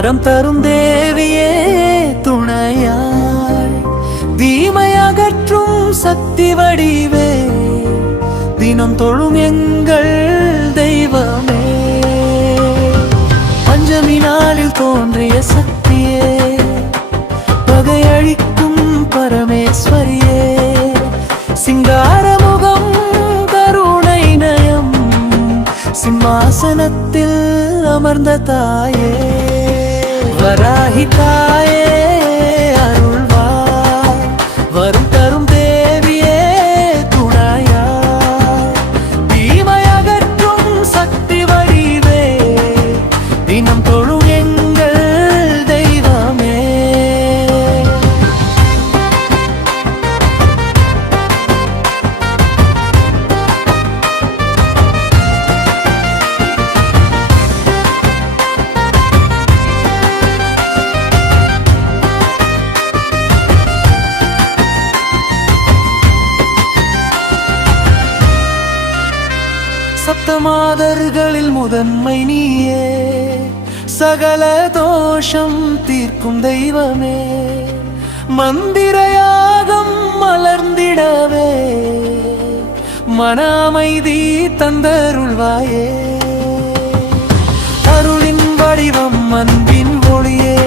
வரம் தரும் தேவியே துணையாய், தீமை அகற்றும் சக்தி வடிவே, தினம் தொழும் எங்கள் தெய்வமே. பஞ்சமி நாளில் தோன்றிய சக்தியே, பகையழிக்கும் பரமேஸ்வரியே, சிங்கார முகம் கருணை நயம், சிம்மாசனத்தில் அமர்ந்த தாயே, வராகி தாயே அருள்வாய், வரும் தரும் தேவியே துணையாய், தீமை அகற்றும் சக்தி வடிவே, தினம் தொழும் எங்கள் தெய்வமே. சப்தமாதர்களில் முதன்மை நீயே, சகல தோஷம் தீர்க்கும் தெய்வமே, மந்திரயாகம் மலர்ந்திடவே, மன அமைதி தந்தருள்வாயே, அருளின் வடிவம் அன்பின் ஒளியே,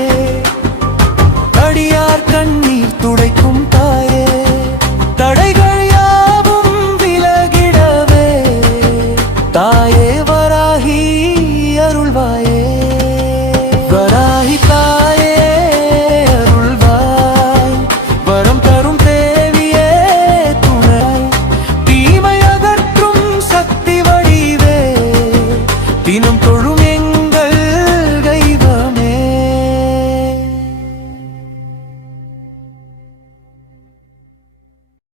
அடியார் கண்ணீர் துடைக்கும் தாயே, தடைகள் யாவும் விலகிடவே, தாயே வராகி அருள்வாயே, வராகி தாயே அருள்வாய், வரம் தரும் தேவியே துணை, தீமை அகற்றும் சக்தி வடிவே, தினம் தொழுமே